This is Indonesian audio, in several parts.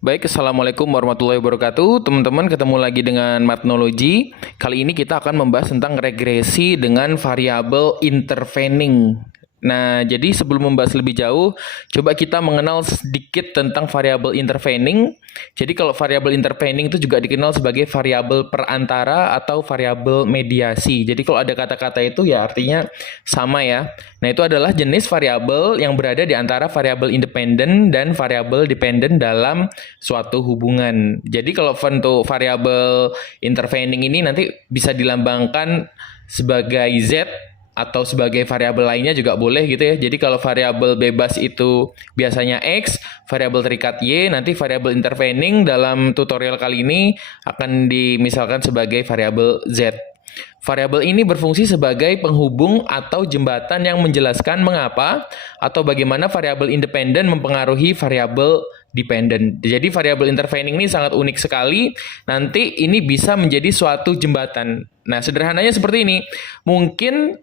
Baik, Assalamualaikum warahmatullahi wabarakatuh. Teman-teman, ketemu lagi dengan Mathnology. Kali ini kita akan membahas tentang regresi dengan variabel intervening. Nah, jadi sebelum membahas lebih jauh, coba kita mengenal sedikit tentang variabel intervening. Jadi kalau variabel intervening itu juga dikenal sebagai variabel perantara atau variabel mediasi. Jadi kalau ada kata-kata itu ya artinya sama ya. Nah, itu adalah jenis variabel yang berada di antara variabel independen dan variabel dependen dalam suatu hubungan. Jadi kalau untuk variabel intervening ini nanti bisa dilambangkan sebagai Z atau sebagai variabel lainnya juga boleh gitu ya. Jadi kalau variabel bebas itu biasanya X, variabel terikat Y, nanti variabel intervening dalam tutorial kali ini akan dimisalkan sebagai variabel Z. Variabel ini berfungsi sebagai penghubung atau jembatan yang menjelaskan mengapa atau bagaimana variabel independen mempengaruhi variabel dependen. Jadi variabel intervening ini sangat unik sekali. Nanti ini bisa menjadi suatu jembatan. Nah, sederhananya seperti ini. Mungkin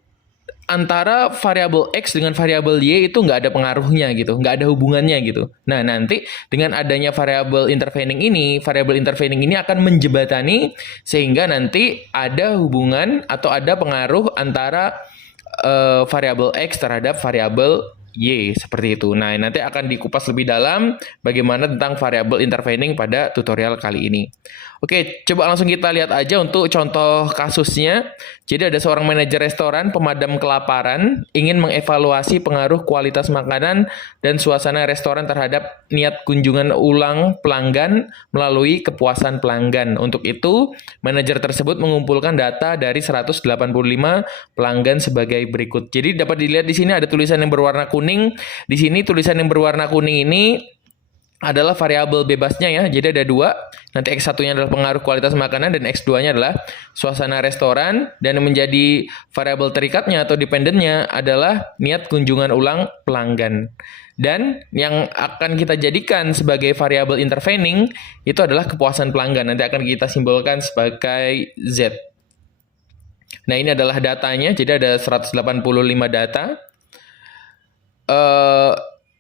antara variabel X dengan variabel Y itu nggak ada pengaruhnya gitu, nggak ada hubungannya gitu. Nah, nanti dengan adanya variabel intervening ini akan menjembatani sehingga nanti ada hubungan atau ada pengaruh antara variabel X terhadap variabel Y seperti itu. Nah, nanti akan dikupas lebih dalam bagaimana tentang variabel intervening pada tutorial kali ini. Oke, coba langsung kita lihat aja untuk contoh kasusnya. Jadi ada seorang manajer restoran pemadam kelaparan ingin mengevaluasi pengaruh kualitas makanan dan suasana restoran terhadap niat kunjungan ulang pelanggan melalui kepuasan pelanggan. Untuk itu, manajer tersebut mengumpulkan data dari 185 pelanggan sebagai berikut. Jadi dapat dilihat di sini ada tulisan yang berwarna kuning. Di sini tulisan yang berwarna kuning ini adalah variabel bebasnya ya. Jadi ada dua. Nanti X1-nya adalah pengaruh kualitas makanan dan X2-nya adalah suasana restoran. Dan menjadi variabel terikatnya atau dependennya adalah niat kunjungan ulang pelanggan. Dan yang akan kita jadikan sebagai variabel intervening itu adalah kepuasan pelanggan. Nanti akan kita simbolkan sebagai Z. Nah, ini adalah datanya. Jadi ada 185 data.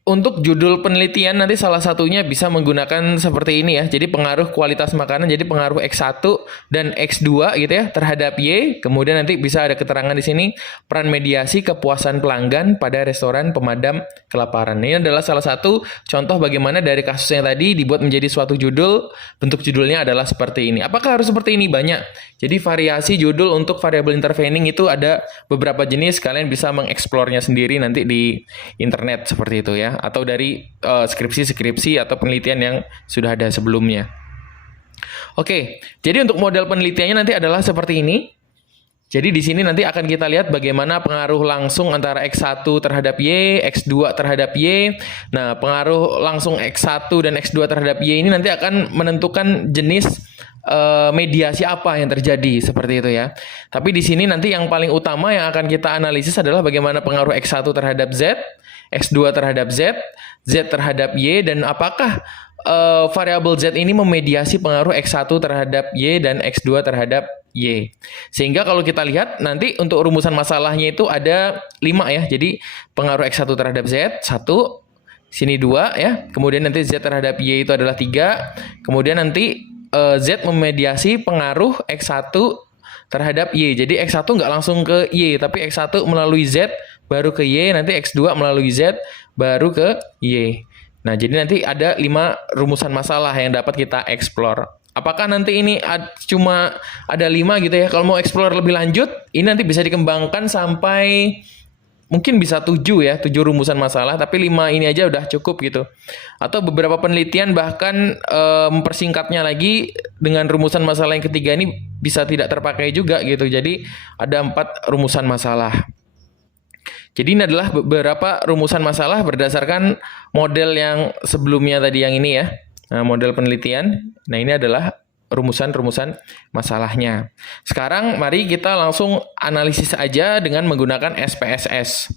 Untuk judul penelitian nanti salah satunya bisa menggunakan seperti ini ya. Jadi pengaruh kualitas makanan, jadi pengaruh X1 dan X2 gitu ya terhadap Y. Kemudian nanti bisa ada keterangan di sini peran mediasi kepuasan pelanggan pada restoran pemadam kelaparan. Ini adalah salah satu contoh bagaimana dari kasus yang tadi dibuat menjadi suatu judul. Bentuk judulnya adalah seperti ini. Apakah harus seperti ini? Banyak. Jadi variasi judul untuk variabel intervening itu ada beberapa jenis. Kalian bisa mengeksplornya sendiri nanti di internet seperti itu ya. Atau dari skripsi-skripsi atau penelitian yang sudah ada sebelumnya. Oke, jadi untuk model penelitiannya nanti adalah seperti ini. Jadi di sini nanti akan kita lihat bagaimana pengaruh langsung antara X1 terhadap Y, X2 terhadap Y. Nah, pengaruh langsung X1 dan X2 terhadap Y ini nanti akan menentukan jenis mediasi apa yang terjadi seperti itu ya. Tapi di sini nanti yang paling utama yang akan kita analisis adalah bagaimana pengaruh X1 terhadap Z, X2 terhadap Z, Z terhadap Y, dan apakah variabel Z ini memediasi pengaruh X1 terhadap Y dan X2 terhadap Y. Sehingga kalau kita lihat nanti untuk rumusan masalahnya itu ada 5 ya. Jadi pengaruh X1 terhadap Z, 1, sini 2 ya. Kemudian nanti Z terhadap Y itu adalah 3. Kemudian nanti Z memediasi pengaruh X1 terhadap Y. Jadi X1 nggak langsung ke Y, tapi X1 melalui Z, baru ke Y, nanti X2 melalui Z, baru ke Y. Nah, jadi nanti ada 5 rumusan masalah yang dapat kita explore. Apakah nanti ini cuma ada 5 gitu ya? Kalau mau explore lebih lanjut, ini nanti bisa dikembangkan sampai mungkin bisa 7 ya, 7 rumusan masalah, tapi 5 ini aja udah cukup gitu. Atau beberapa penelitian bahkan mempersingkatnya lagi dengan rumusan masalah yang ketiga ini bisa tidak terpakai juga gitu. Jadi ada 4 rumusan masalah. Jadi ini adalah beberapa rumusan masalah berdasarkan model yang sebelumnya tadi yang ini ya. Nah, model penelitian. Nah, ini adalah rumusan-rumusan masalahnya. Sekarang mari kita langsung analisis aja dengan menggunakan SPSS.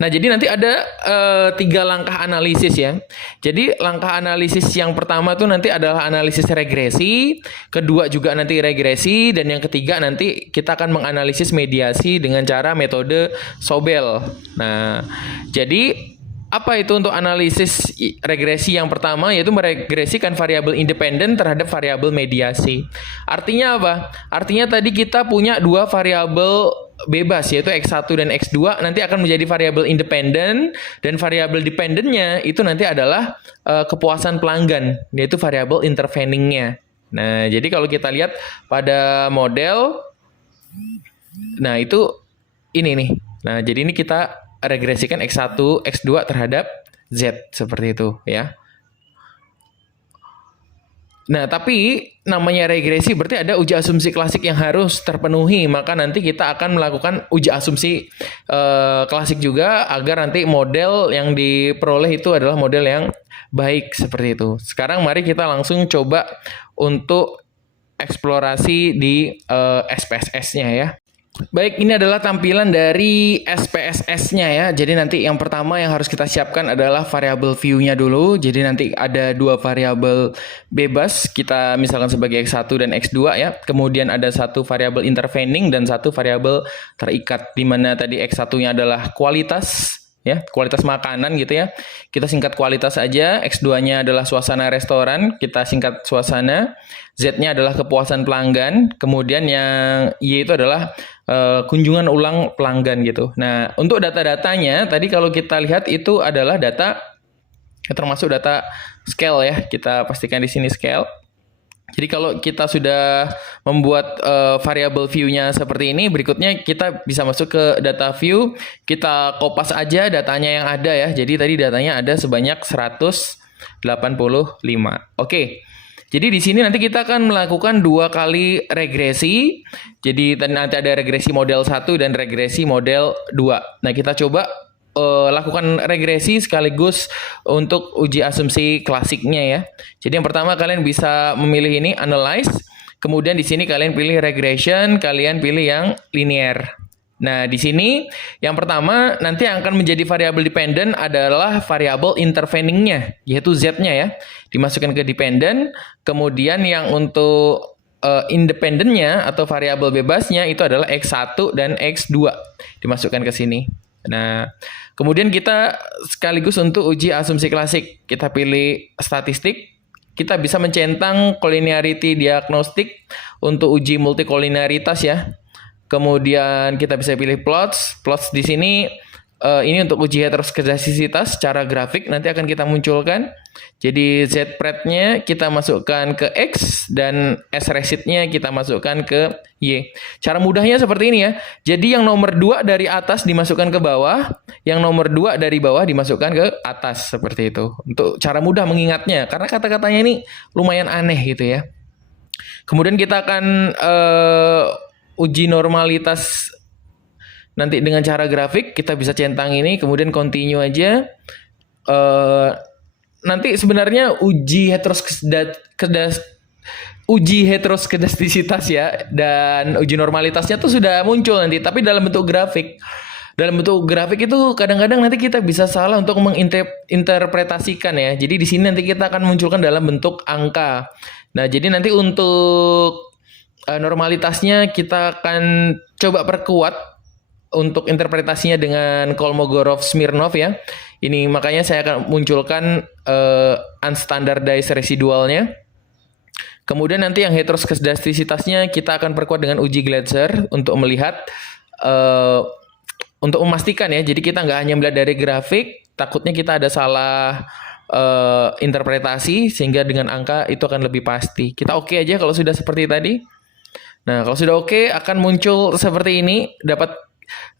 Nah, jadi nanti ada 3 langkah analisis ya. Jadi langkah analisis yang pertama tuh nanti adalah analisis regresi, kedua juga nanti regresi, dan yang ketiga nanti kita akan menganalisis mediasi dengan cara metode Sobel. Nah, jadi Apa itu untuk analisis regresi yang pertama, yaitu meregresikan variabel independen terhadap variabel mediasi. Artinya apa? Artinya tadi kita punya dua variabel bebas, yaitu X1 dan X2 nanti akan menjadi variabel independen, dan variabel dependennya itu nanti adalah kepuasan pelanggan, yaitu variabel interveningnya. Nah, jadi kalau kita lihat pada model, nah itu ini nih. Nah, jadi ini kita regresikan X1, X2 terhadap Z seperti itu ya. Nah, tapi namanya regresi berarti ada uji asumsi klasik yang harus terpenuhi. Maka nanti kita akan melakukan uji asumsi klasik juga agar nanti model yang diperoleh itu adalah model yang baik seperti itu. Sekarang mari kita langsung coba untuk eksplorasi di SPSS-nya ya. Baik, ini adalah tampilan dari SPSS-nya ya. Jadi nanti yang pertama yang harus kita siapkan adalah variabel view-nya dulu. Jadi nanti ada dua variabel bebas, kita misalkan sebagai X1 dan X2 ya. Kemudian ada satu variabel intervening dan satu variabel terikat, di mana tadi X1-nya adalah kualitas ya, kualitas makanan gitu ya. Kita singkat kualitas aja. X2-nya adalah suasana restoran, kita singkat suasana. Z-nya adalah kepuasan pelanggan. Kemudian yang Y itu adalah kunjungan ulang pelanggan gitu. Nah, untuk data-datanya tadi kalau kita lihat itu adalah data termasuk data scale ya. Kita pastikan di sini scale. Jadi kalau kita sudah membuat variabel view-nya seperti ini, berikutnya kita bisa masuk ke data view, kita kopas aja datanya yang ada ya. Jadi tadi datanya ada sebanyak 185. Oke. Jadi di sini nanti kita akan melakukan 2 kali regresi. Jadi nanti ada regresi model 1 dan regresi model 2. Nah, kita coba lakukan regresi sekaligus untuk uji asumsi klasiknya ya. Jadi yang pertama kalian bisa memilih ini analyze, kemudian di sini kalian pilih regression, kalian pilih yang linear. Nah, di sini yang pertama nanti yang akan menjadi variabel dependent adalah variabel interveningnya, yaitu Z-nya ya. Dimasukkan ke dependent, kemudian yang untuk independennya atau variabel bebasnya itu adalah X1 dan X2. Dimasukkan ke sini. Nah, kemudian kita sekaligus untuk uji asumsi klasik, kita pilih statistik. Kita bisa mencentang collinearity diagnostik untuk uji multikoliniaritas ya. Kemudian kita bisa pilih plots. Plots di sini ini untuk uji heteroskedastisitas secara grafik nanti akan kita munculkan. Jadi Z-pred-nya kita masukkan ke X dan S-resid-nya kita masukkan ke Y. Cara mudahnya seperti ini ya. Jadi yang nomor 2 dari atas dimasukkan ke bawah, yang nomor 2 dari bawah dimasukkan ke atas seperti itu. Untuk cara mudah mengingatnya karena kata-katanya ini lumayan aneh gitu ya. Kemudian kita akan uji normalitas nanti dengan cara grafik, kita bisa centang ini, kemudian continue aja. Nanti sebenarnya uji heteroskedastisitas ya dan uji normalitasnya tuh sudah muncul nanti, tapi dalam bentuk grafik. Dalam bentuk grafik itu kadang-kadang nanti kita bisa salah untuk menginterpretasikan ya. Jadi di sini nanti kita akan munculkan dalam bentuk angka. Nah, jadi nanti untuk normalitasnya kita akan coba perkuat untuk interpretasinya dengan Kolmogorov-Smirnov ya. Ini makanya saya akan munculkan unstandardized residualnya. Kemudian nanti yang heteroskedastisitasnya kita akan perkuat dengan uji Glatzer untuk melihat untuk memastikan ya. Jadi kita nggak hanya melihat dari grafik, takutnya kita ada salah interpretasi sehingga dengan angka itu akan lebih pasti. Kita oke aja kalau sudah seperti tadi. Nah, kalau sudah oke akan muncul seperti ini. Dapat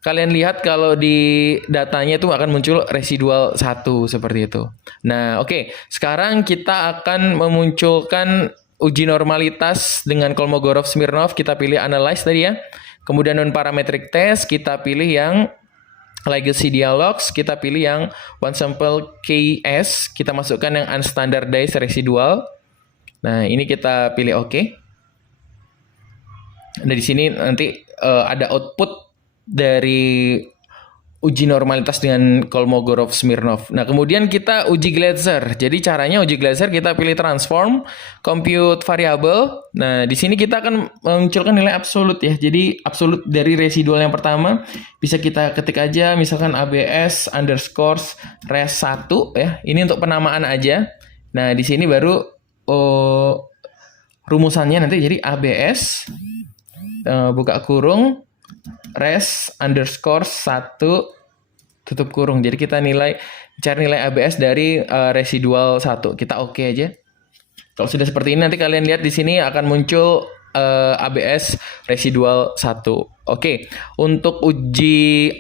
kalian lihat kalau di datanya itu akan muncul residual 1 seperti itu. Nah, oke. Sekarang kita akan memunculkan uji normalitas dengan Kolmogorov-Smirnov. Kita pilih analyze tadi ya. Kemudian non-parametric test kita pilih yang legacy dialogues. Kita pilih yang one sample KS. Kita masukkan yang unstandardized residual. Nah, ini kita pilih oke. Nah, di sini nanti ada output dari uji normalitas dengan Kolmogorov-Smirnov. Nah, kemudian kita uji Glasser. Jadi caranya uji Glasser kita pilih transform, compute variable. Nah, di sini kita akan memunculkan nilai absolut ya. Jadi absolut dari residual yang pertama bisa kita ketik aja misalkan ABS underscore res 1 ya. Ini untuk penamaan aja. Nah, di sini baru rumusannya nanti jadi ABS buka kurung res underscore 1 tutup kurung. Jadi kita cari nilai ABS dari residual 1. Kita oke aja. Kalau sudah seperti ini nanti kalian lihat di sini akan muncul ABS residual 1. Oke. Untuk uji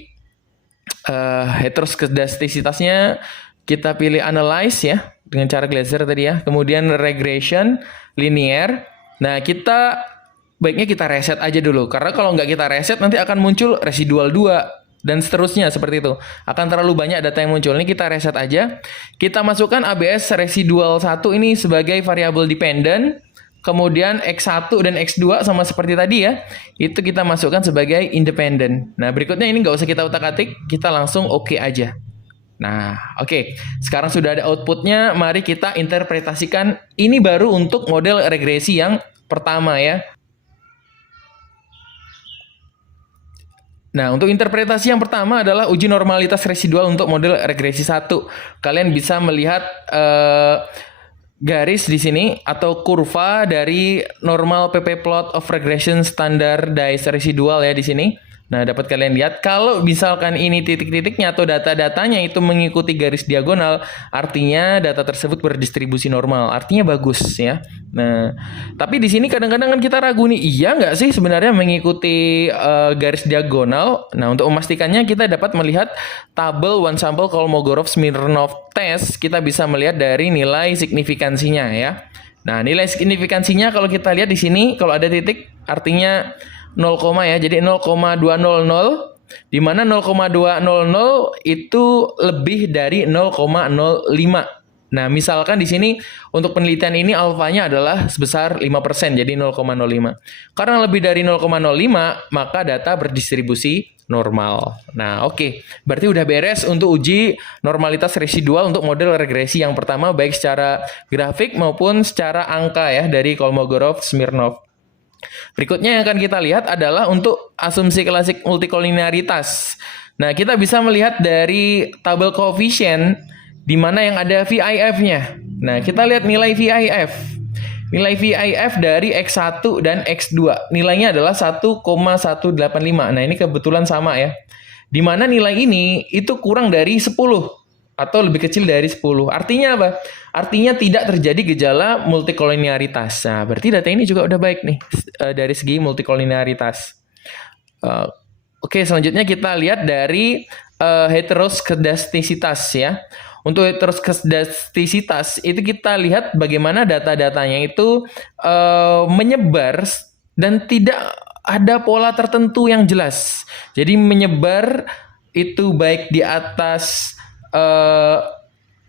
heteroskedastisitasnya kita pilih analyze ya dengan cara Glasser tadi ya. Kemudian regression linear. Nah, baiknya kita reset aja dulu. Karena kalau nggak kita reset, nanti akan muncul residual 2. Dan seterusnya seperti itu. Akan terlalu banyak data yang muncul. Ini kita reset aja. Kita masukkan ABS residual 1 ini sebagai variabel dependent. Kemudian X1 dan X2 sama seperti tadi ya. Itu kita masukkan sebagai independent. Nah, berikutnya ini nggak usah kita utak-atik. Kita langsung oke aja. Nah, oke. Sekarang sudah ada outputnya. Mari kita interpretasikan. Ini baru untuk model regresi yang pertama ya. Nah, untuk interpretasi yang pertama adalah uji normalitas residual untuk model regresi 1. Kalian bisa melihat garis di sini atau kurva dari normal PP plot of regression standardized residual ya di sini. Nah, dapat kalian lihat kalau misalkan ini titik-titiknya atau data-datanya itu mengikuti garis diagonal, artinya data tersebut berdistribusi normal, artinya bagus ya. Nah, tapi di sini kadang-kadang kan kita ragu nih, iya nggak sih sebenarnya mengikuti garis diagonal? Nah, untuk memastikannya kita dapat melihat tabel one sample Kolmogorov-Smirnov test, kita bisa melihat dari nilai signifikansinya ya. Nah, nilai signifikansinya kalau kita lihat di sini, kalau ada titik artinya 0, ya. Jadi 0,200 di mana 0,200 itu lebih dari 0,05. Nah, misalkan di sini untuk penelitian ini alfanya adalah sebesar 5%, jadi 0,05. Karena lebih dari 0,05, maka data berdistribusi normal. Nah, oke. Berarti udah beres untuk uji normalitas residual untuk model regresi yang pertama, baik secara grafik maupun secara angka ya dari Kolmogorov-Smirnov. Berikutnya yang akan kita lihat adalah untuk asumsi klasik multikolinearitas. Nah, kita bisa melihat dari tabel koefisien di mana yang ada VIF-nya. Nah, kita lihat nilai VIF. Nilai VIF dari X1 dan X2. Nilainya adalah 1,185. Nah, ini kebetulan sama ya. Di mana nilai ini itu kurang dari 10 atau lebih kecil dari 10. Artinya apa? Artinya tidak terjadi gejala multikolinearitas. Nah, berarti data ini juga udah baik nih dari segi multikolinearitas. Oke, selanjutnya kita lihat dari heteroskedastisitas ya. Untuk heteroskedastisitas itu kita lihat bagaimana data-datanya itu menyebar dan tidak ada pola tertentu yang jelas. Jadi menyebar itu baik di atas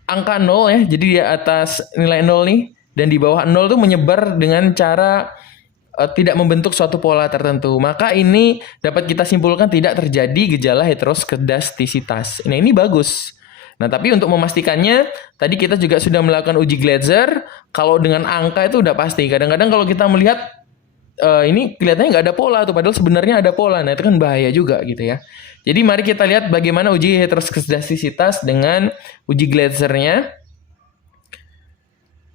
angka 0 ya, jadi di atas nilai 0 nih, dan di bawah 0 tuh menyebar dengan cara tidak membentuk suatu pola tertentu. Maka ini dapat kita simpulkan tidak terjadi gejala heteroskedastisitas. Nah, ini bagus. Nah, tapi untuk memastikannya, tadi kita juga sudah melakukan uji Glasser. Kalau dengan angka itu udah pasti. Kadang-kadang kalau kita melihat ini kelihatannya nggak ada pola tuh, padahal sebenarnya ada pola. Nah, itu kan bahaya juga gitu ya. Jadi mari kita lihat bagaimana uji heteroskedastisitas dengan uji Glasser-nya.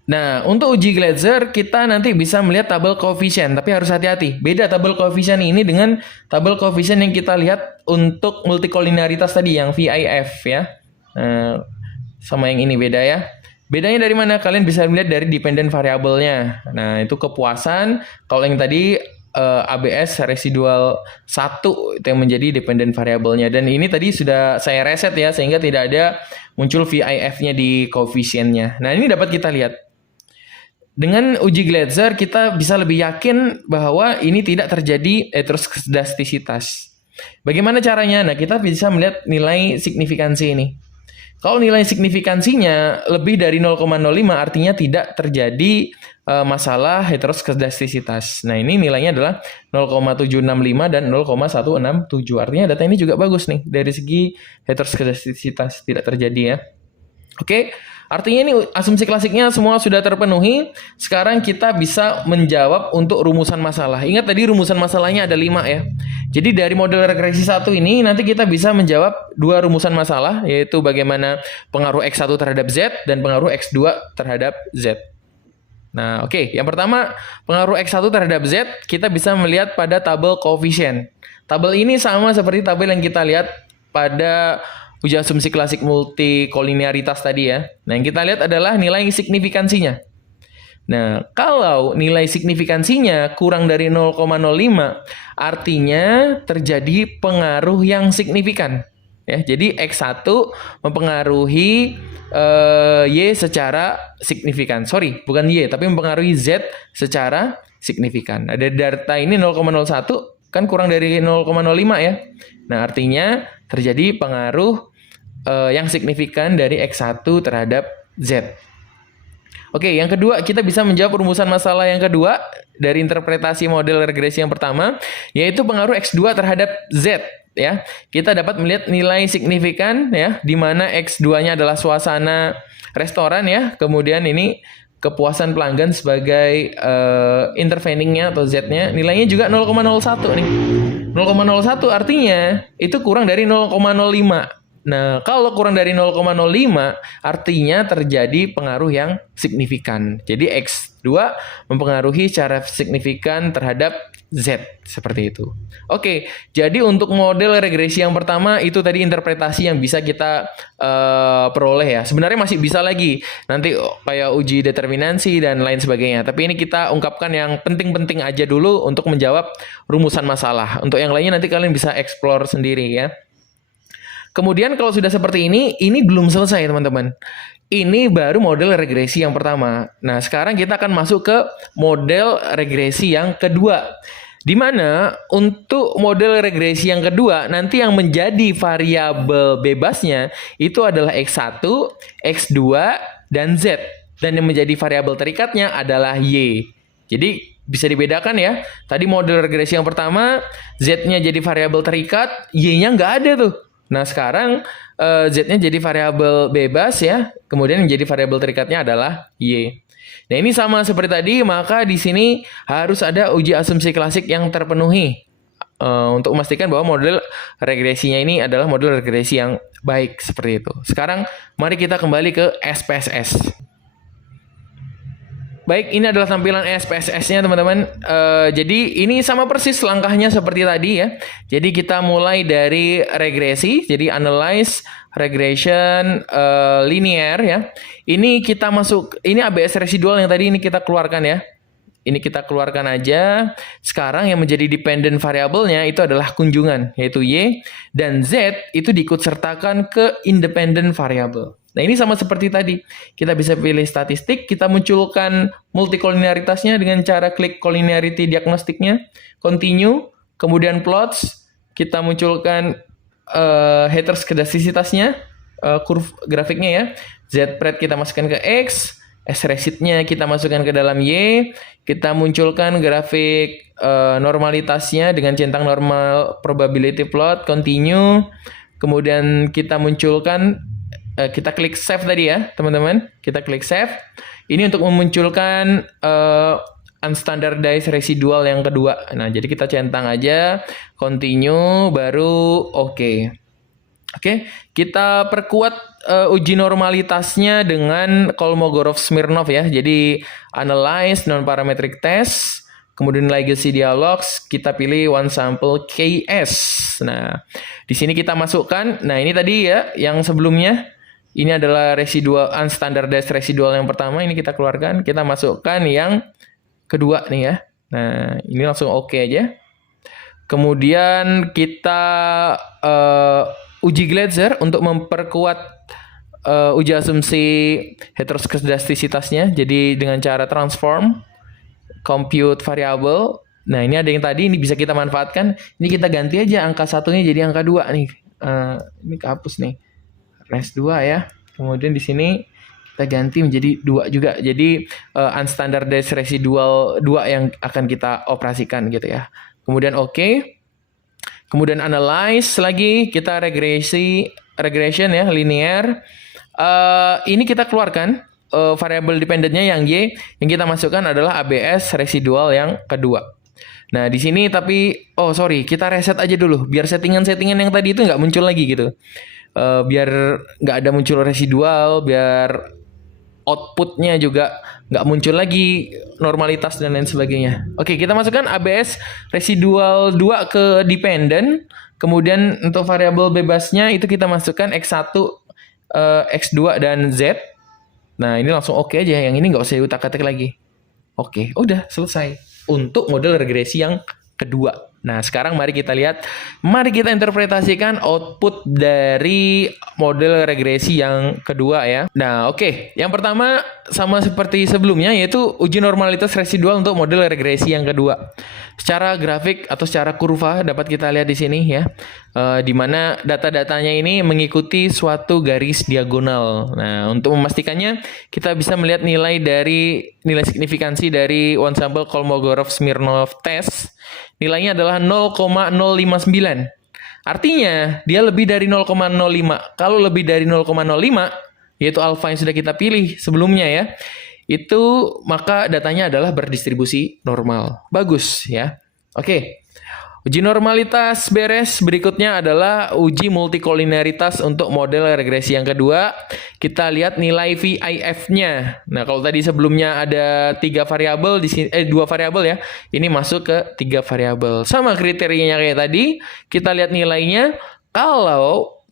Nah, untuk uji Glasser kita nanti bisa melihat tabel koefisien, tapi harus hati-hati. Beda tabel koefisien ini dengan tabel koefisien yang kita lihat untuk multikolinearitas tadi yang VIF ya. Sama yang ini beda ya. Bedanya dari mana? Kalian bisa melihat dari dependent variabelnya. Nah, itu kepuasan. Kalau yang tadi ABS residual 1 itu yang menjadi dependent variabelnya. Dan ini tadi sudah saya reset ya, sehingga tidak ada muncul VIF-nya di koefisiennya. Nah, ini dapat kita lihat. Dengan uji Glasser kita bisa lebih yakin bahwa ini tidak terjadi heteroskedastisitas. Bagaimana caranya? Nah, kita bisa melihat nilai signifikansi ini. Kalau nilai signifikansinya lebih dari 0,05 artinya tidak terjadi masalah heteroskedastisitas. Nah, ini nilainya adalah 0,765 dan 0,167. Artinya data ini juga bagus nih dari segi heteroskedastisitas tidak terjadi ya. Oke, artinya ini asumsi klasiknya semua sudah terpenuhi. Sekarang kita bisa menjawab untuk rumusan masalah. Ingat tadi rumusan masalahnya ada 5 ya. Jadi dari model regresi 1 ini nanti kita bisa menjawab 2 rumusan masalah, yaitu bagaimana pengaruh X1 terhadap Z dan pengaruh X2 terhadap Z. Nah, oke. Yang pertama, pengaruh X1 terhadap Z, kita bisa melihat pada tabel koefisien. Tabel ini sama seperti tabel yang kita lihat pada uji asumsi klasik multikolinearitas tadi ya. Nah, yang kita lihat adalah nilai signifikansinya. Nah, kalau nilai signifikansinya kurang dari 0,05, artinya terjadi pengaruh yang signifikan. Ya, jadi X1 mempengaruhi Y secara signifikan. Sorry, bukan Y, tapi mempengaruhi Z secara signifikan. Ada data ini 0,01, kan kurang dari 0,05 ya. Nah, artinya terjadi pengaruh yang signifikan dari X1 terhadap Z. Oke, yang kedua kita bisa menjawab rumusan masalah yang kedua dari interpretasi model regresi yang pertama, yaitu pengaruh X2 terhadap Z. Ya, kita dapat melihat nilai signifikan ya, di mana X2-nya adalah suasana restoran ya, kemudian ini kepuasan pelanggan sebagai interveningnya atau Z-nya, nilainya juga 0,01 nih. 0,01 artinya itu kurang dari 0,05. Nah, kalau kurang dari 0,05 artinya terjadi pengaruh yang signifikan. Jadi X2 mempengaruhi secara signifikan terhadap Z, seperti itu. Oke, jadi untuk model regresi yang pertama itu tadi interpretasi yang bisa kita peroleh ya. Sebenarnya masih bisa lagi nanti kayak uji determinansi dan lain sebagainya. Tapi ini kita ungkapkan yang penting-penting aja dulu untuk menjawab rumusan masalah. Untuk yang lainnya nanti kalian bisa explore sendiri ya. Kemudian kalau sudah seperti ini belum selesai teman-teman. Ini baru model regresi yang pertama. Nah, sekarang kita akan masuk ke model regresi yang kedua. Di mana untuk model regresi yang kedua, nanti yang menjadi variabel bebasnya itu adalah X1, X2, dan Z. Dan yang menjadi variabel terikatnya adalah Y. Jadi bisa dibedakan ya. Tadi model regresi yang pertama, Z-nya jadi variabel terikat, Y-nya nggak ada tuh. Nah, sekarang Z-nya jadi variabel bebas ya. Kemudian yang jadi variabel terikatnya adalah Y. Nah, ini sama seperti tadi, maka di sini harus ada uji asumsi klasik yang terpenuhi untuk memastikan bahwa model regresinya ini adalah model regresi yang baik seperti itu. Sekarang mari kita kembali ke SPSS. Baik, ini adalah tampilan SPSS-nya teman-teman. Jadi ini sama persis langkahnya seperti tadi ya. Jadi kita mulai dari regresi, jadi analyze, regression, linear ya. Ini kita masuk, ini ABS residual yang tadi ini kita keluarkan ya. Ini kita keluarkan aja. Sekarang yang menjadi dependent variabelnya itu adalah kunjungan, yaitu Y. Dan Z itu diikut sertakan ke independent variable. Nah, ini sama seperti tadi. Kita bisa pilih statistik, kita munculkan multikolinearitasnya dengan cara klik collinearity diagnostiknya, continue, kemudian plots, kita munculkan heteroskedastisitasnya, kurve grafiknya ya. Z-pred kita masukkan ke X, S-residnya kita masukkan ke dalam Y, kita munculkan grafik normalitasnya dengan centang normal probability plot, continue, kemudian kita munculkan kita klik save tadi ya teman-teman, kita klik save. Ini untuk memunculkan unstandardized residual yang kedua. Nah, jadi kita centang aja, continue, baru oke. Oke, kita perkuat uji normalitasnya dengan Kolmogorov-Smirnov ya. Jadi analyze non-parametric test, kemudian legacy dialogs, kita pilih one sample KS. Nah, di sini kita masukkan, nah ini tadi ya yang sebelumnya. Ini adalah residual unstandardized residual yang pertama, ini kita keluarkan, kita masukkan yang kedua nih ya. Nah, ini langsung oke aja. Kemudian kita uji Glatzer untuk memperkuat uji asumsi heteroskedastisitasnya. Jadi dengan cara transform, compute variable. Nah, ini ada yang tadi, ini bisa kita manfaatkan. Ini kita ganti aja angka satunya jadi angka 2 nih. Ini kehapus nih. res 2 ya. Kemudian di sini kita ganti menjadi 2 juga. Jadi unstandardized residual 2 yang akan kita operasikan gitu ya. Kemudian oke. Kemudian analyze lagi, kita regression ya, linear. Ini kita keluarkan variable dependentnya yang Y, yang kita masukkan adalah ABS residual yang kedua. Nah, di sini tapi, kita reset aja dulu, biar settingan-settingan yang tadi itu nggak muncul lagi gitu. Biar nggak ada muncul residual, biar outputnya juga nggak muncul lagi normalitas dan lain sebagainya. Oke, kita masukkan ABS residual 2 ke dependent. Kemudian untuk variabel bebasnya itu kita masukkan X1, X2, dan Z. Nah, ini langsung oke aja. Yang ini nggak usah diutak-atik lagi. Oke, udah selesai. Untuk model regresi yang kedua. Nah, sekarang mari kita interpretasikan output dari model regresi yang kedua ya. Nah, oke. Yang pertama sama seperti sebelumnya, yaitu uji normalitas residual untuk model regresi yang kedua. Secara grafik atau secara kurva dapat kita lihat di sini ya, di mana data-datanya ini mengikuti suatu garis diagonal. Nah, untuk memastikannya kita bisa melihat nilai signifikansi dari one sample Kolmogorov-Smirnov test. Nilainya adalah 0,059. Artinya dia lebih dari 0,05. Kalau lebih dari 0,05, yaitu alfa yang sudah kita pilih sebelumnya ya, itu maka datanya adalah berdistribusi normal. Bagus ya. Oke. Uji normalitas beres. Berikutnya adalah uji multikolinaritas untuk model regresi yang kedua. Kita lihat nilai VIF-nya. Nah, kalau tadi sebelumnya ada 3 variabel di sini 2 variabel ya. Ini masuk ke 3 variabel. Sama kriterianya kayak tadi. Kita lihat nilainya. Kalau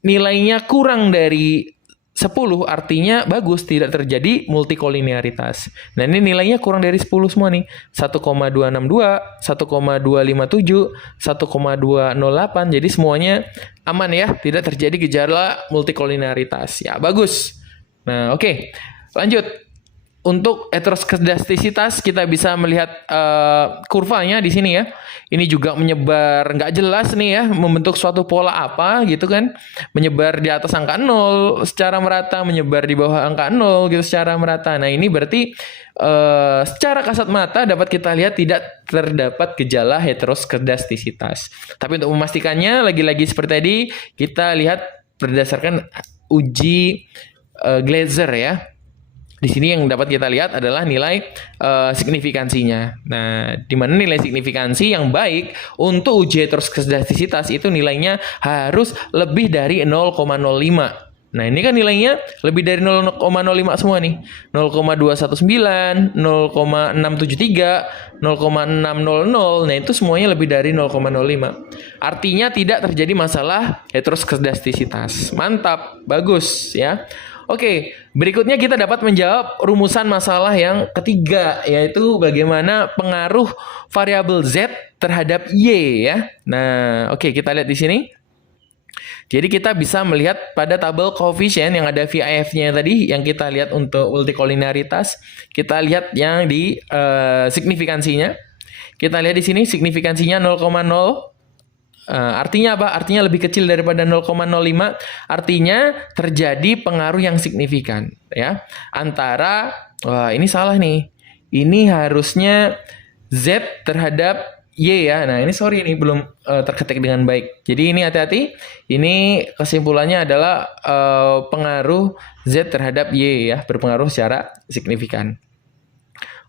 nilainya kurang dari 10 artinya bagus, tidak terjadi multikolinearitas. Nah, ini nilainya kurang dari 10 semua nih. 1,262, 1,257, 1,208. Jadi semuanya aman ya, tidak terjadi gejala multikolinearitas. Ya, bagus. Nah, oke. Lanjut. Untuk heteroskedastisitas kita bisa melihat kurvanya di sini ya. Ini juga menyebar nggak jelas nih ya, membentuk suatu pola apa gitu kan. Menyebar di atas angka 0 secara merata, menyebar di bawah angka 0 gitu secara merata. Nah, ini berarti secara kasat mata dapat kita lihat tidak terdapat gejala heteroskedastisitas. Tapi untuk memastikannya lagi-lagi seperti tadi kita lihat berdasarkan uji Glaser ya. Di sini yang dapat kita lihat adalah nilai signifikansinya. Nah, di mana nilai signifikansi yang baik untuk uji heteroskedastisitas itu nilainya harus lebih dari 0,05. Nah, ini kan nilainya lebih dari 0,05 semua nih. 0,219, 0,673, 0,600. Nah, itu semuanya lebih dari 0,05. Artinya tidak terjadi masalah heteroskedastisitas. Mantap, bagus ya. Oke, berikutnya kita dapat menjawab rumusan masalah yang ketiga, yaitu bagaimana pengaruh variabel Z terhadap Y ya. Nah, oke, kita lihat di sini. Jadi kita bisa melihat pada tabel koefisien yang ada VIF-nya tadi yang kita lihat untuk multikolinaritas. Kita lihat yang di signifikansinya. Kita lihat di sini signifikansinya 0,0. Artinya apa? Artinya lebih kecil daripada 0,05. Artinya terjadi pengaruh yang signifikan ya. Antara ini salah nih. Ini harusnya Z terhadap Y ya. Nah, ini sorry ini belum terketik dengan baik. Jadi ini hati-hati. Ini kesimpulannya adalah pengaruh Z terhadap Y ya, berpengaruh secara signifikan.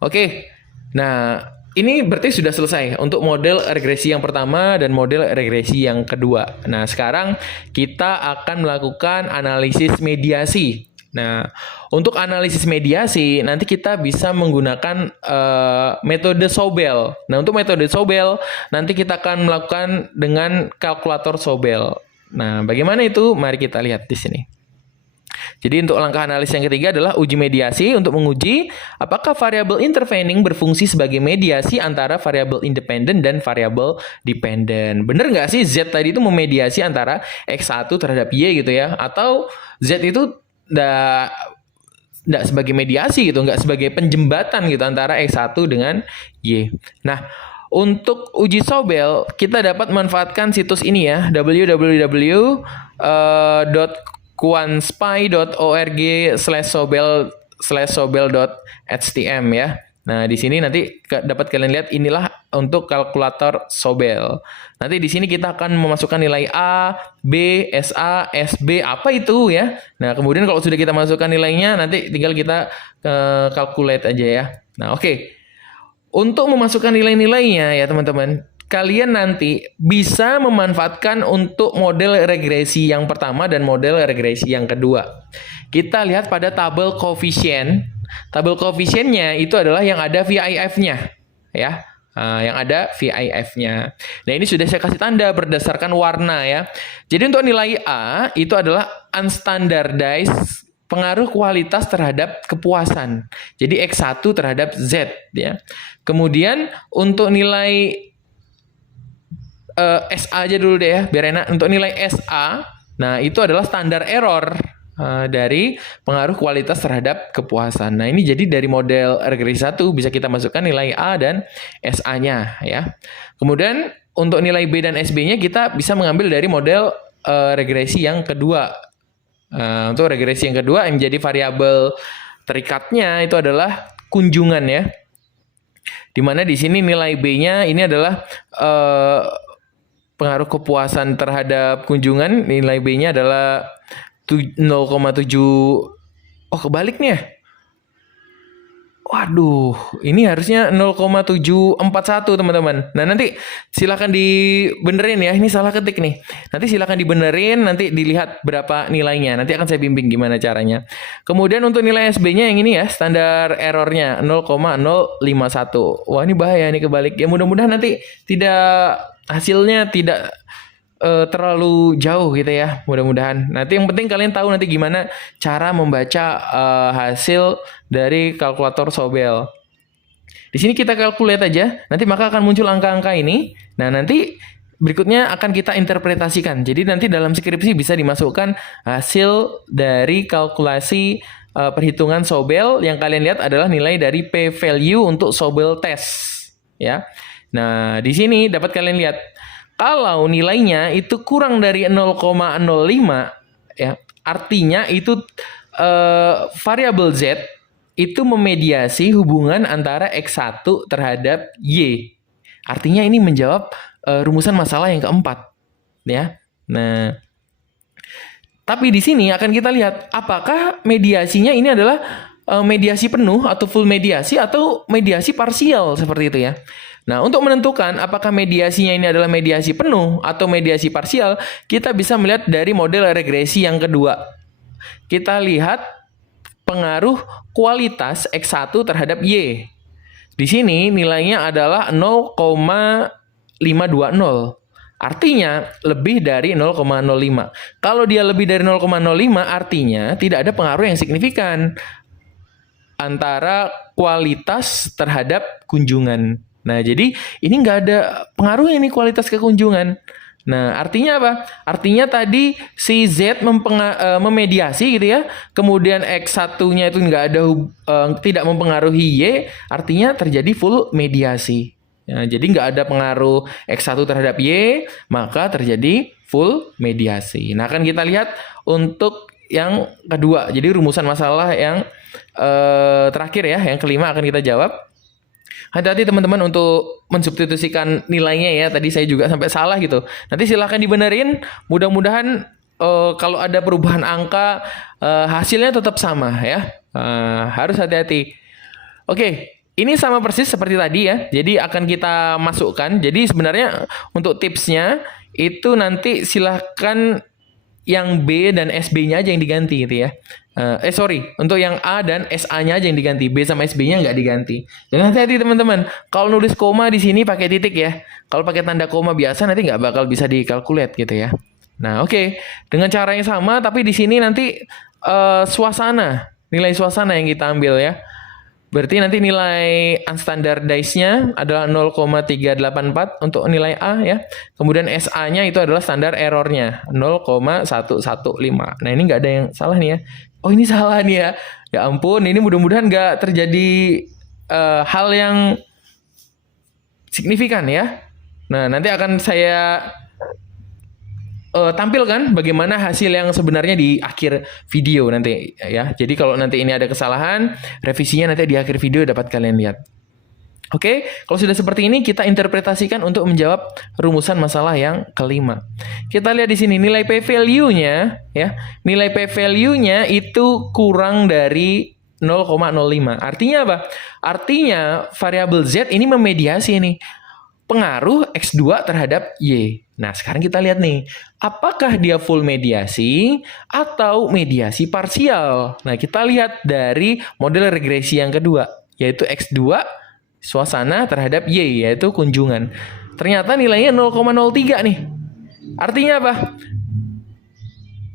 Oke. Nah, ini berarti sudah selesai untuk model regresi yang pertama dan model regresi yang kedua. Nah, sekarang kita akan melakukan analisis mediasi. Nah, untuk analisis mediasi nanti kita bisa menggunakan metode Sobel. Nah, untuk metode Sobel nanti kita akan melakukan dengan kalkulator Sobel. Nah, bagaimana itu? Mari kita lihat di sini. Jadi untuk langkah analisis yang ketiga adalah uji mediasi untuk menguji apakah variabel intervening berfungsi sebagai mediasi antara variabel independen dan variabel dependen. Bener nggak sih Z tadi itu memediasi antara X1 terhadap Y gitu ya? Atau Z itu nggak sebagai mediasi gitu, nggak sebagai penjembatan gitu antara X1 dengan Y. Nah, untuk uji Sobel kita dapat memanfaatkan situs ini ya, www.quantizz quantspy.org/sobel/sobel.htm ya. Nah, di sini nanti dapat kalian lihat inilah untuk kalkulator Sobel. Nanti di sini kita akan memasukkan nilai A, B, SA, SB, apa itu ya. Nah, kemudian kalau sudah kita masukkan nilainya, nanti tinggal kita calculate aja ya. Nah, oke. Untuk memasukkan nilai-nilainya ya teman-teman, kalian nanti bisa memanfaatkan untuk model regresi yang pertama dan model regresi yang kedua. Kita lihat pada tabel koefisien. Tabel koefisiennya itu adalah yang ada VIF-nya, ya. Yang ada VIF-nya. Nah, ini sudah saya kasih tanda berdasarkan warna ya. Jadi untuk nilai A itu adalah unstandardized pengaruh kualitas terhadap kepuasan. Jadi X1 terhadap Z ya. Kemudian untuk nilai SA aja dulu deh ya, biar enak. Untuk nilai SA, nah itu adalah standar error dari pengaruh kualitas terhadap kepuasan. Nah, ini jadi dari model regresi 1 bisa kita masukkan nilai A dan SA-nya ya. Kemudian untuk nilai B dan SB-nya kita bisa mengambil dari model regresi yang kedua. Untuk regresi yang kedua yang menjadi variabel terikatnya itu adalah kunjungan ya. Dimana di sini nilai B-nya ini adalah pengaruh kepuasan terhadap kunjungan, nilai B-nya adalah 0,7. Oh, kebalik nih ya. Waduh, ini harusnya 0,741 teman-teman. Nah, nanti silakan dibenerin ya. Ini salah ketik nih. Nanti silakan dibenerin, nanti dilihat berapa nilainya. Nanti akan saya bimbing gimana caranya. Kemudian untuk nilai SB-nya yang ini ya, standar errornya 0,051. Wah, ini bahaya nih kebalik. Ya mudah-mudahan nanti hasilnya tidak terlalu jauh gitu ya, mudah-mudahan. Nanti yang penting kalian tahu nanti gimana cara membaca hasil dari kalkulator Sobel. Di sini kita calculate aja, nanti maka akan muncul angka-angka ini. Nah, nanti berikutnya akan kita interpretasikan. Jadi nanti dalam skripsi bisa dimasukkan hasil dari kalkulasi perhitungan Sobel. Yang kalian lihat adalah nilai dari p-value untuk Sobel test ya. Nah, di sini dapat kalian lihat kalau nilainya itu kurang dari 0,05 ya, artinya itu variabel Z itu memediasi hubungan antara X1 terhadap Y. Artinya ini menjawab rumusan masalah yang keempat ya. Nah, tapi di sini akan kita lihat apakah mediasinya ini adalah mediasi penuh atau full mediasi atau mediasi parsial seperti itu ya. Nah, untuk menentukan apakah mediasinya ini adalah mediasi penuh atau mediasi parsial, kita bisa melihat dari model regresi yang kedua. Kita lihat pengaruh kualitas X1 terhadap Y. Di sini nilainya adalah 0,520. Artinya lebih dari 0,05. Kalau dia lebih dari 0,05 artinya tidak ada pengaruh yang signifikan antara kualitas terhadap kunjungan. Nah, jadi ini nggak ada pengaruhnya nih kualitas kekunjungan. Nah, artinya apa? Artinya tadi si Z memediasi gitu ya. Kemudian X1-nya itu nggak ada tidak mempengaruhi Y, artinya terjadi full mediasi. Ya, jadi nggak ada pengaruh X1 terhadap Y, maka terjadi full mediasi. Nah, akan kita lihat untuk yang kedua. Jadi rumusan masalah yang terakhir ya, yang kelima akan kita jawab. Hati-hati teman-teman untuk mensubstitusikan nilainya ya. Tadi saya juga sampai salah gitu. Nanti silahkan dibenerin. Mudah-mudahan kalau ada perubahan angka hasilnya tetap sama ya. Harus hati-hati. Oke, ini sama persis seperti tadi ya. Jadi akan kita masukkan. Jadi sebenarnya untuk tipsnya itu nanti silahkan yang B dan SB-nya aja yang diganti gitu ya. Untuk yang A dan SA-nya aja yang diganti, B sama SB-nya nggak diganti. Dan hati-hati teman-teman, kalau nulis koma di sini pakai titik ya. Kalau pakai tanda koma biasa nanti nggak bakal bisa dikalkulate gitu ya. Nah, oke. Dengan cara yang sama, tapi di sini nanti nilai suasana yang kita ambil ya. Berarti nanti nilai unstandardized-nya adalah 0,384 untuk nilai A ya. Kemudian SA-nya itu adalah standar error-nya 0,115. Nah, ini nggak ada yang salah nih ya. Oh, ini salah nih ya. Ya ampun, ini mudah-mudahan nggak terjadi hal yang signifikan ya. Nah, nanti akan saya tampilkan bagaimana hasil yang sebenarnya di akhir video nanti ya. Jadi kalau nanti ini ada kesalahan, revisinya nanti di akhir video dapat kalian lihat. Oke, kalau sudah seperti ini kita interpretasikan untuk menjawab rumusan masalah yang kelima. Kita lihat di sini nilai P value-nya ya. Nilai P value-nya itu kurang dari 0,05. Artinya apa? Artinya variabel Z ini memediasi nih pengaruh X2 terhadap Y. Nah, sekarang kita lihat nih, apakah dia full mediasi atau mediasi parsial? Nah, kita lihat dari model regresi yang kedua, yaitu X2 suasana terhadap Y, yaitu kunjungan. Ternyata nilainya 0,03 nih. Artinya apa?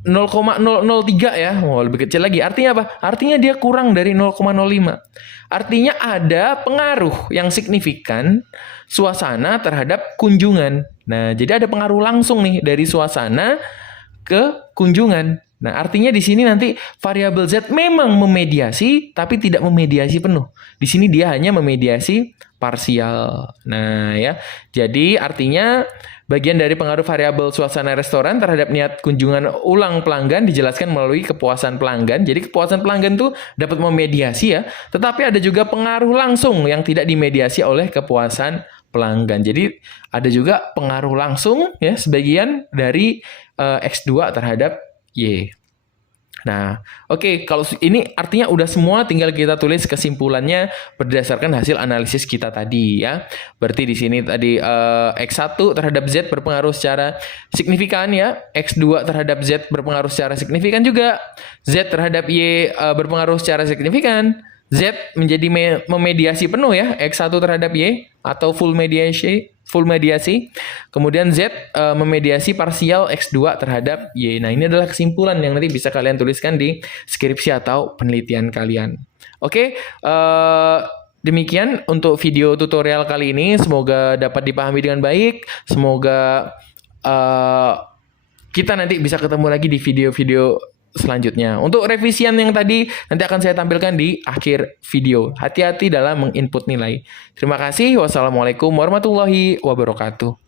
0,003 ya, lebih kecil lagi. Artinya apa? Artinya dia kurang dari 0,05. Artinya ada pengaruh yang signifikan suasana terhadap kunjungan. Nah, jadi ada pengaruh langsung nih dari suasana ke kunjungan. Nah, artinya di sini nanti variabel Z memang memediasi, tapi tidak memediasi penuh. Di sini dia hanya memediasi parsial. Nah, ya. Jadi artinya bagian dari pengaruh variabel suasana restoran terhadap niat kunjungan ulang pelanggan dijelaskan melalui kepuasan pelanggan. Jadi kepuasan pelanggan tuh dapat memediasi ya, tetapi ada juga pengaruh langsung yang tidak dimediasi oleh kepuasan pelanggan. Jadi ada juga pengaruh langsung ya sebagian dari X2 terhadap Y. Nah, oke, kalau ini artinya udah semua, tinggal kita tulis kesimpulannya berdasarkan hasil analisis kita tadi ya. Berarti di sini tadi X1 terhadap Z berpengaruh secara signifikan ya, X2 terhadap Z berpengaruh secara signifikan juga, Z terhadap Y berpengaruh secara signifikan, Z menjadi memediasi penuh ya, X1 terhadap Y atau full mediasi. Kemudian Z memediasi parsial X2 terhadap Y. Nah, ini adalah kesimpulan yang nanti bisa kalian tuliskan di skripsi atau penelitian kalian. Oke, demikian untuk video tutorial kali ini. Semoga dapat dipahami dengan baik. Semoga kita nanti bisa ketemu lagi di video-video selanjutnya. Untuk revisian yang tadi nanti akan saya tampilkan di akhir video. Hati-hati dalam menginput nilai. Terima kasih. Wassalamualaikum warahmatullahi wabarakatuh.